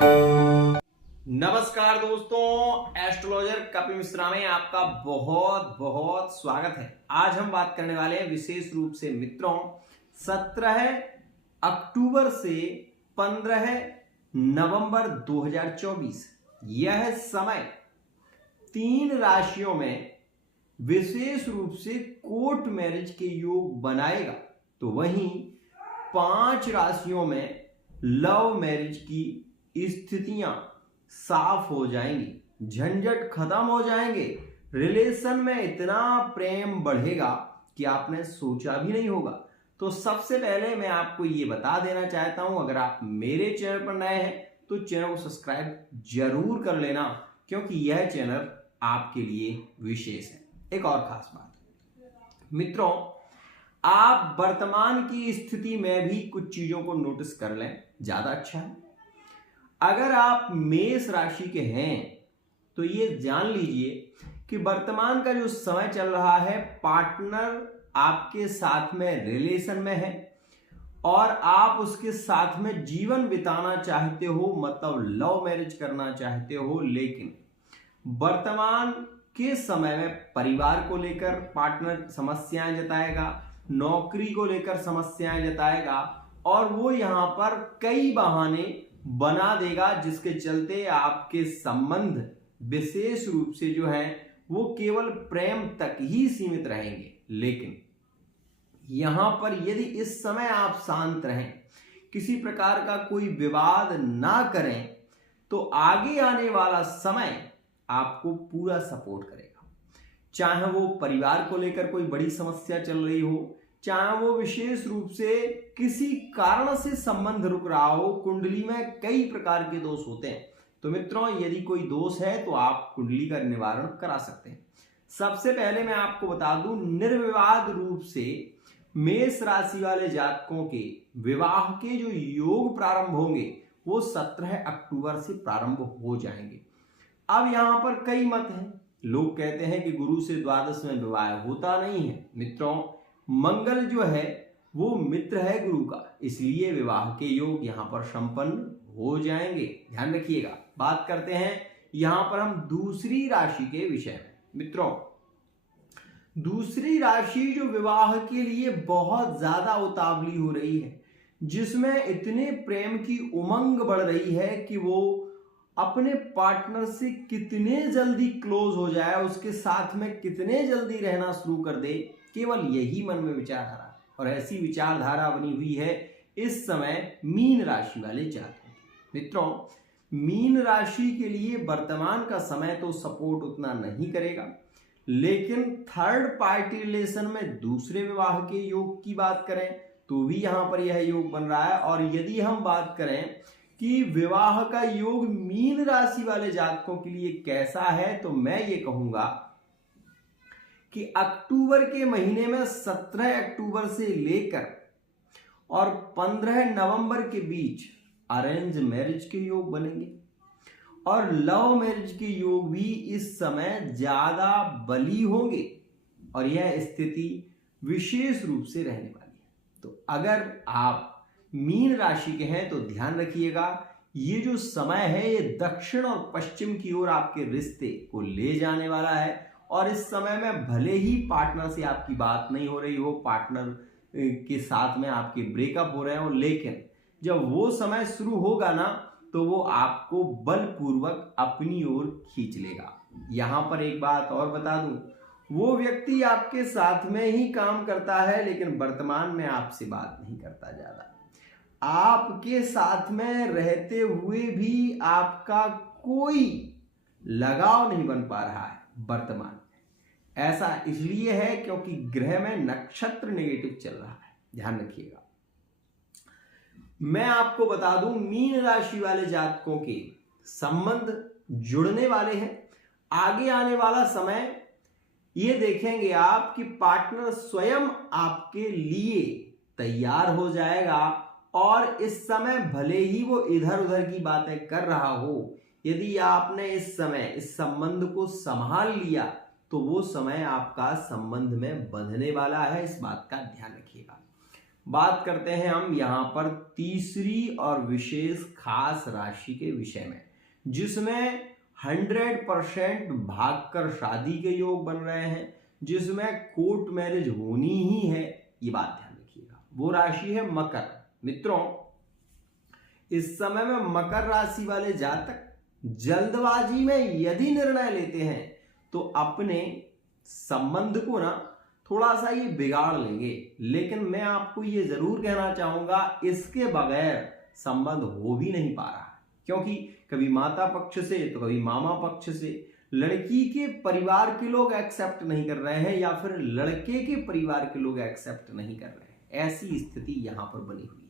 नमस्कार दोस्तों, एस्ट्रोलॉजर कपिल मिश्रा में आपका बहुत बहुत स्वागत है। आज हम बात करने वाले हैं विशेष रूप से मित्रों 17 अक्टूबर से 15 नवंबर 2024 यह समय 3 राशियों में विशेष रूप से कोर्ट मैरिज के योग बनाएगा, तो वहीं 5 राशियों में लव मैरिज की स्थितियां साफ हो जाएंगी, झंझट खत्म हो जाएंगे, रिलेशन में इतना प्रेम बढ़ेगा कि आपने सोचा भी नहीं होगा। तो सबसे पहले मैं आपको ये बता देना चाहता हूं, अगर आप मेरे चैनल पर नए हैं तो चैनल को सब्सक्राइब जरूर कर लेना, क्योंकि यह चैनल आपके लिए विशेष है। एक और खास बात मित्रों, आप वर्तमान की स्थिति में भी कुछ चीजों को नोटिस कर लें, ज्यादा अच्छा है। अगर आप मेष राशि के हैं तो ये जान लीजिए कि वर्तमान का जो समय चल रहा है, पार्टनर आपके साथ में रिलेशन में है और आप उसके साथ में जीवन बिताना चाहते हो, मतलब लव मैरिज करना चाहते हो। लेकिन वर्तमान के समय में परिवार को लेकर पार्टनर समस्याएं जताएगा, नौकरी को लेकर समस्याएं जताएगा और वो यहां पर कई बहाने बना देगा, जिसके चलते आपके संबंध विशेष रूप से जो है वो केवल प्रेम तक ही सीमित रहेंगे। लेकिन यहां पर यदि इस समय आप शांत रहें, किसी प्रकार का कोई विवाद ना करें, तो आगे आने वाला समय आपको पूरा सपोर्ट करेगा। चाहे वो परिवार को लेकर कोई बड़ी समस्या चल रही हो, चाहे वो विशेष रूप से किसी कारण से संबंध रुक रहा हो। कुंडली में कई प्रकार के दोष होते हैं, तो मित्रों यदि कोई दोष है तो आप कुंडली का निवारण करा सकते हैं। सबसे पहले मैं आपको बता दूं, निर्विवाद रूप से मेष राशि वाले जातकों के विवाह के जो योग प्रारंभ होंगे वो 17 अक्टूबर से प्रारंभ हो जाएंगे। अब यहां पर कई मत हैं। लोग कहते हैं कि गुरु से द्वादश में विवाह होता नहीं है। मित्रों, मंगल जो है वो मित्र है गुरु का, इसलिए विवाह के योग यहां पर संपन्न हो जाएंगे, ध्यान रखिएगा। बात करते हैं यहां पर हम दूसरी राशि के विषय में। मित्रों, दूसरी राशि जो विवाह के लिए बहुत ज्यादा उतावली हो रही है, जिसमें इतने प्रेम की उमंग बढ़ रही है कि वो अपने पार्टनर से कितने जल्दी क्लोज हो जाए, उसके साथ में कितने जल्दी रहना शुरू कर दे, केवल यही मन में विचारधारा। और ऐसी विचारधारा बनी हुई है इस समय मीन राशि वाले जातकों की। मित्रों, मीन राशि के लिए वर्तमान का समय तो सपोर्ट उतना नहीं करेगा, लेकिन थर्ड पार्टी रिलेशन में दूसरे विवाह के योग की बात करें तो भी यहां पर यह योग बन रहा है। और यदि हम बात करें कि विवाह का योग मीन राशि वाले जातकों के लिए कैसा है, तो मैं ये कहूंगा कि अक्टूबर के महीने में 17 अक्टूबर से लेकर और 15 नवंबर के बीच अरेंज मैरिज के योग बनेंगे और लव मैरिज के योग भी इस समय ज्यादा बली होंगे और यह स्थिति विशेष रूप से रहने वाली है। तो अगर आप मीन राशि के हैं तो ध्यान रखिएगा, ये जो समय है ये दक्षिण और पश्चिम की ओर आपके रिश्ते को ले जाने वाला है। और इस समय में भले ही पार्टनर से आपकी बात नहीं हो रही हो, पार्टनर के साथ में आपके ब्रेकअप हो रहे हो, लेकिन जब वो समय शुरू होगा ना तो वो आपको बलपूर्वक अपनी ओर खींच लेगा। यहां पर एक बात और बता दूं, वो व्यक्ति आपके साथ में ही काम करता है, लेकिन वर्तमान में आपसे बात नहीं करता ज्यादा। आपके साथ में रहते हुए भी आपका कोई लगाव नहीं बन पा रहा है वर्तमान। ऐसा इसलिए है क्योंकि ग्रह में नक्षत्र नेगेटिव चल रहा है, ध्यान रखिएगा। मैं आपको बता दूं, मीन राशि वाले जातकों के संबंध जुड़ने वाले हैं। आगे आने वाला समय ये देखेंगे आप कि पार्टनर स्वयं आपके लिए तैयार हो जाएगा और इस समय भले ही वो इधर उधर की बातें कर रहा हो, यदि आपने इस समय इस संबंध को संभाल लिया तो वो समय आपका संबंध में बंधने वाला है, इस बात का ध्यान रखिएगा। बात करते हैं हम यहां पर तीसरी और विशेष खास राशि के विषय में, जिसमें 100% भागकर शादी के योग बन रहे हैं, जिसमें कोर्ट मैरिज होनी ही है। ये बात ध्यान रखिएगा। वो राशि है मकर। मित्रों, इस समय में मकर राशि वाले जातक जल्दबाजी में यदि निर्णय लेते हैं तो अपने संबंध को ना थोड़ा सा ये बिगाड़ लेंगे। लेकिन मैं आपको ये जरूर कहना चाहूंगा, इसके बगैर संबंध हो भी नहीं पा रहा, क्योंकि कभी माता पक्ष से तो कभी मामा पक्ष से लड़की के परिवार के लोग एक्सेप्ट नहीं कर रहे हैं, या फिर लड़के के परिवार के लोग एक्सेप्ट नहीं कर रहे हैं। ऐसी स्थिति यहां पर बनी हुई है।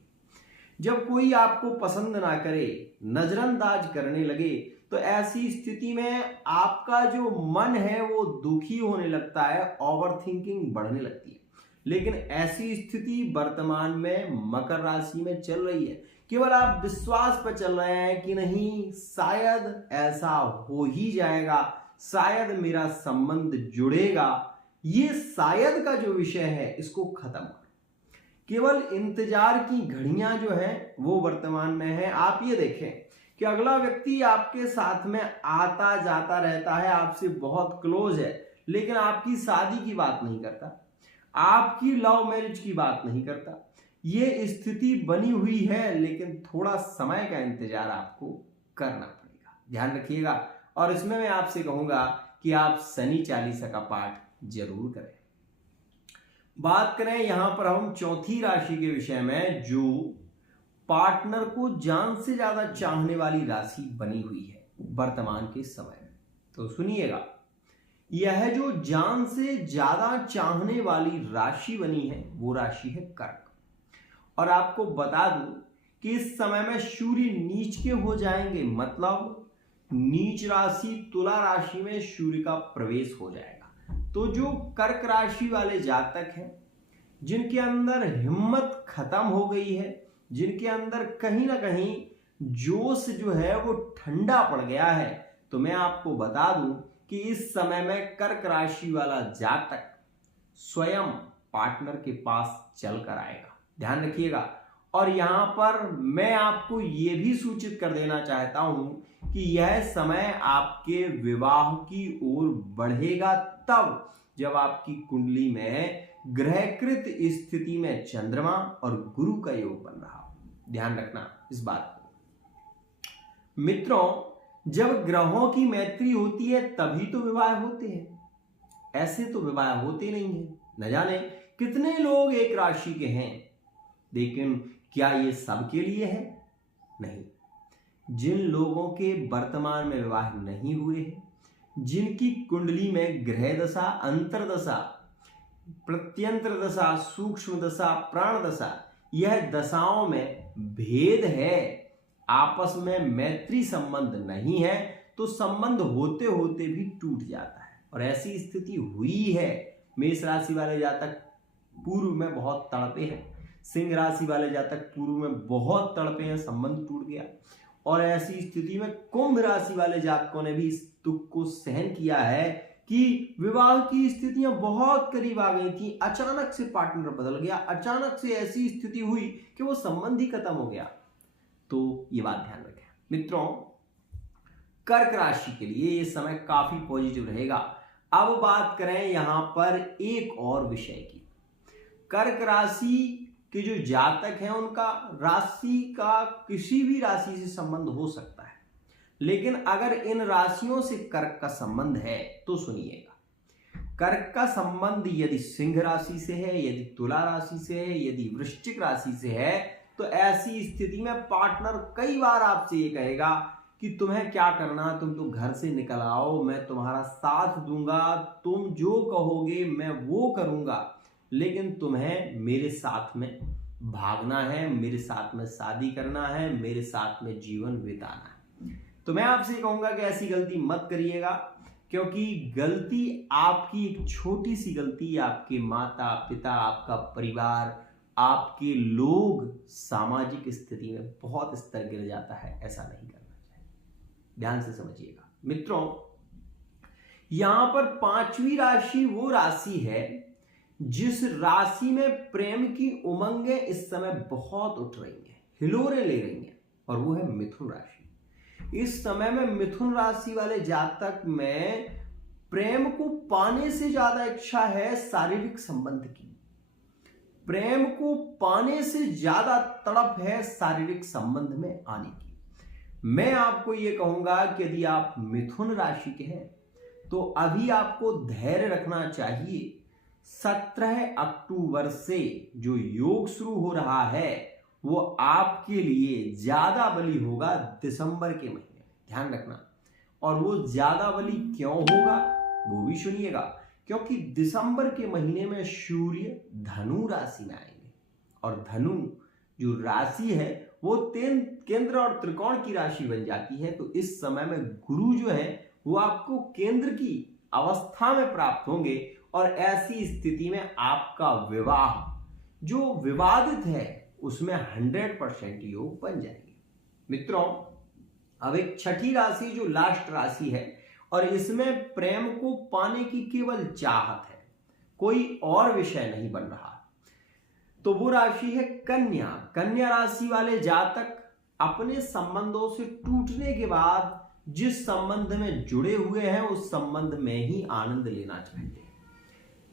जब कोई आपको पसंद ना करे, नजरअंदाज करने लगे, तो ऐसी स्थिति में आपका जो मन है वो दुखी होने लगता है, ओवरथिंकिंग बढ़ने लगती है। लेकिन ऐसी स्थिति वर्तमान में मकर राशि में चल रही है। केवल आप विश्वास पर चल रहे हैं कि नहीं, शायद ऐसा हो ही जाएगा, शायद मेरा संबंध जुड़ेगा। ये शायद का जो विषय है इसको खत्म करो। केवल इंतजार की घड़ियां जो है वो वर्तमान में है। आप ये देखें कि अगला व्यक्ति आपके साथ में आता जाता रहता है, आपसे बहुत क्लोज है, लेकिन आपकी शादी की बात नहीं करता, आपकी लव मैरिज की बात नहीं करता। ये स्थिति बनी हुई है, लेकिन थोड़ा समय का इंतजार आपको करना पड़ेगा। ध्यान रखिएगा। और इसमें मैं आपसे कहूंगा कि आप शनि चालीसा का पाठ जरूर करें। बात करें यहां पर हम चौथी राशि के विषय में, जो पार्टनर को जान से ज्यादा चाहने वाली राशि बनी हुई है वर्तमान के समय में। तो सुनिएगा, यह जो जान से ज्यादा चाहने वाली राशि बनी है वो राशि है कर्क। और आपको बता दूं कि इस समय में सूर्य नीच के हो जाएंगे, मतलब नीच राशि तुला राशि में सूर्य का प्रवेश हो जाएगा। तो जो कर्क राशि वाले जातक हैं, जिनके अंदर हिम्मत खत्म हो गई है, जिनके अंदर कहीं ना कहीं जोश जो है वो ठंडा पड़ गया है, तो मैं आपको बता दूं कि इस समय में कर्क राशि वाला जातक स्वयं पार्टनर के पास चल कर आएगा। ध्यान रखिएगा। और यहां पर मैं आपको यह भी सूचित कर देना चाहता हूं कि यह समय आपके विवाह की ओर बढ़ेगा तब जब आपकी कुंडली में ग्रहकृत स्थिति में चंद्रमा और गुरु का योग बन रहा हो। ध्यान रखना इस बात को। मित्रों, जब ग्रहों की मैत्री होती है तभी तो विवाह होते हैं, ऐसे तो विवाह होते नहीं है। न जाने कितने लोग एक राशि के हैं, लेकिन क्या ये सबके लिए है? नहीं। जिन लोगों के वर्तमान में विवाह नहीं हुए हैं, जिनकी कुंडली में ग्रह दशा, अंतरदशा, प्रत्यंत्र दशा, सूक्ष्म दशा, प्राण दशा, यह दशाओं में भेद है, आपस में मैत्री संबंध नहीं है, तो संबंध होते होते भी टूट जाता है। और ऐसी स्थिति हुई है। मेष राशि वाले जातक पूर्व में बहुत तड़पे हैं, सिंह राशि वाले जातक पूर्व में बहुत तड़पे हैं, संबंध टूट गया। और ऐसी स्थिति में कुंभ राशि वाले जातकों ने भी इस दुख को सहन किया है कि विवाह की स्थितियां बहुत करीब आ गई थी, अचानक से पार्टनर बदल गया, अचानक से ऐसी स्थिति हुई कि वो संबंध ही खत्म हो गया। तो ये बात ध्यान रखें मित्रों, कर्क राशि के लिए ये समय काफी पॉजिटिव रहेगा। अब बात करें यहां पर एक और विषय की। कर्क राशि के जो जातक हैं उनका राशि का किसी भी राशि से संबंध हो सकता है, लेकिन अगर इन राशियों से कर्क का संबंध है तो सुनिएगा, कर्क का संबंध यदि सिंह राशि से है, यदि तुला राशि से है, यदि वृश्चिक राशि से है, तो ऐसी स्थिति में पार्टनर कई बार आपसे ये कहेगा कि तुम्हें क्या करना, तुम तो घर से निकल आओ, मैं तुम्हारा साथ दूंगा, तुम जो कहोगे मैं वो करूंगा, लेकिन तुम्हें मेरे साथ में भागना है, मेरे साथ में शादी करना है, मेरे साथ में जीवन बिताना है। तो मैं आपसे कहूंगा कि ऐसी गलती मत करिएगा, क्योंकि गलती आपकी एक छोटी सी गलती आपके माता पिता, आपका परिवार, आपके लोग सामाजिक स्थिति में बहुत स्तर गिर जाता है। ऐसा नहीं करना चाहिए, ध्यान से समझिएगा मित्रों। यहां पर पांचवी राशि वो राशि है जिस राशि में प्रेम की उमंगें इस समय बहुत उठ रही हैं, हिलोरे ले रही हैं, और वो है मिथुन राशि। इस समय में मिथुन राशि वाले जातक में प्रेम को पाने से ज्यादा इच्छा है शारीरिक संबंध की। प्रेम को पाने से ज्यादा तड़प है शारीरिक संबंध में आने की। मैं आपको यह कहूंगा कि यदि आप मिथुन राशि के हैं तो अभी आपको धैर्य रखना चाहिए। 17 अक्टूबर से जो योग शुरू हो रहा है वो आपके लिए ज्यादा बली होगा दिसंबर के महीने, ध्यान रखना। और वो ज्यादा बली क्यों होगा वो भी सुनिएगा, क्योंकि दिसंबर के महीने में सूर्य धनु राशि में आएंगे, और धनु जो राशि है वो केंद्र और त्रिकोण की राशि बन जाती है। तो इस समय में गुरु जो है वो आपको केंद्र की अवस्था में प्राप्त होंगे, और ऐसी स्थिति में आपका विवाह जो विवादित है उसमें 100% योग बन जाएंगे। मित्रों, अब एक छठी राशि जो लास्ट राशि है, और इसमें प्रेम को पाने की केवल चाहत है, कोई और विषय नहीं बन रहा, तो वो राशि है कन्या। कन्या राशि वाले जातक अपने संबंधों से टूटने के बाद जिस संबंध में जुड़े हुए हैं उस संबंध में ही आनंद लेना चाहते हैं।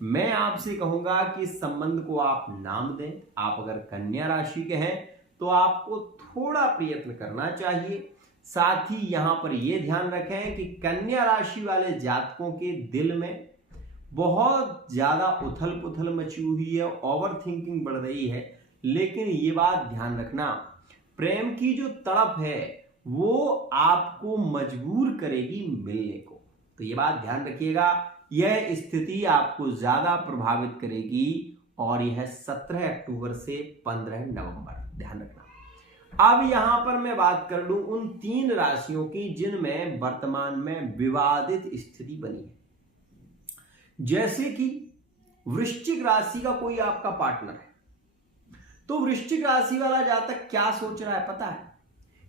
मैं आपसे कहूंगा कि इस संबंध को आप नाम दें। आप अगर कन्या राशि के हैं तो आपको थोड़ा प्रयत्न करना चाहिए। साथ ही यहां पर यह ध्यान रखें कि कन्या राशि वाले जातकों के दिल में बहुत ज्यादा उथल पुथल मची हुई है, ओवर थिंकिंग बढ़ रही है, लेकिन ये बात ध्यान रखना, प्रेम की जो तड़प है वो आपको मजबूर करेगी मिलने को। तो ये बात ध्यान रखिएगा, यह स्थिति आपको ज्यादा प्रभावित करेगी, और यह 17 अक्टूबर से 15 नवंबर, ध्यान रखना। अब यहां पर मैं बात कर लूं उन 3 राशियों की जिनमें वर्तमान में विवादित स्थिति बनी है। जैसे कि वृश्चिक राशि का कोई आपका पार्टनर है, तो वृश्चिक राशि वाला जातक क्या सोच रहा है पता है,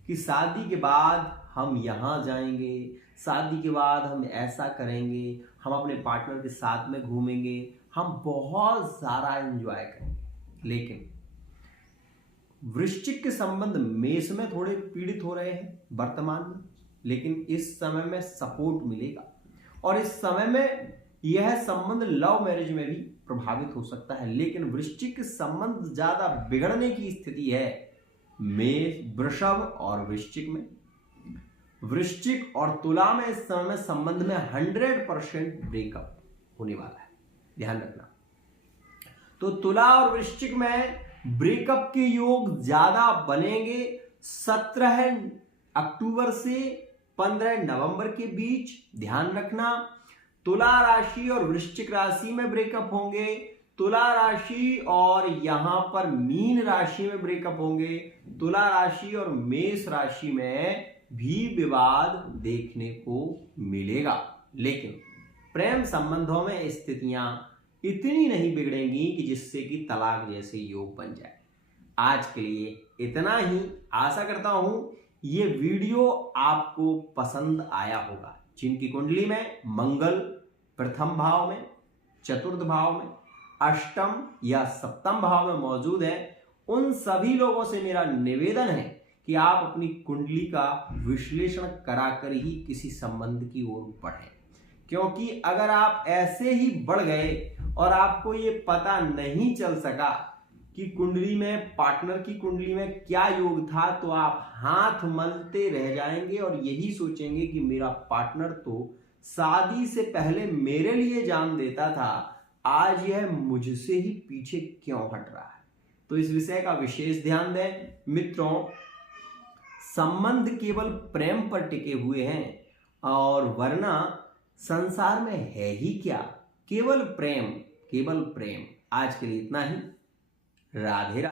कि शादी के बाद हम यहां जाएंगे, शादी के बाद हम ऐसा करेंगे, हम अपने पार्टनर के साथ में घूमेंगे, हम बहुत सारा एंजॉय करेंगे। लेकिन वृश्चिक के संबंध मेष में थोड़े पीड़ित हो रहे हैं वर्तमान में, लेकिन इस समय में सपोर्ट मिलेगा, और इस समय में यह संबंध लव मैरिज में भी प्रभावित हो सकता है। लेकिन वृश्चिक के संबंध ज्यादा बिगड़ने की स्थिति है मेष, वृषभ और वृश्चिक में। वृश्चिक और तुला में इस समय संबंध में 100% ब्रेकअप होने वाला है, ध्यान रखना। तो तुला और वृश्चिक में ब्रेकअप के योग ज्यादा बनेंगे 17 अक्टूबर से 15 नवंबर के बीच, ध्यान रखना। तुला राशि और वृश्चिक राशि में ब्रेकअप होंगे, तुला राशि और यहां पर मीन राशि में ब्रेकअप होंगे, तुला राशि और मेष राशि में भी विवाद देखने को मिलेगा। लेकिन प्रेम संबंधों में स्थितियां इतनी नहीं बिगड़ेंगी कि जिससे कि तलाक जैसे योग बन जाए। आज के लिए इतना ही। आशा करता हूं ये वीडियो आपको पसंद आया होगा। जिनकी कुंडली में मंगल प्रथम भाव में, चतुर्थ भाव में, अष्टम या सप्तम भाव में मौजूद है, उन सभी लोगों से मेरा निवेदन है कि आप अपनी कुंडली का विश्लेषण कराकर ही किसी संबंध की ओर बढ़ें। क्योंकि अगर आप ऐसे ही बढ़ गए और आपको ये पता नहीं चल सका कि कुंडली में, पार्टनर की कुंडली में क्या योग था, तो आप हाथ मलते रह जाएंगे और यही सोचेंगे कि मेरा पार्टनर तो शादी से पहले मेरे लिए जान देता था, आज यह मुझसे ही पीछे क्यों हट रहा है। तो इस विषय का विशेष ध्यान दें मित्रों। संबंध केवल प्रेम पर टिके हुए हैं, और वरना संसार में है ही क्या, केवल प्रेम, केवल प्रेम। आज के लिए इतना ही। राधे राधे।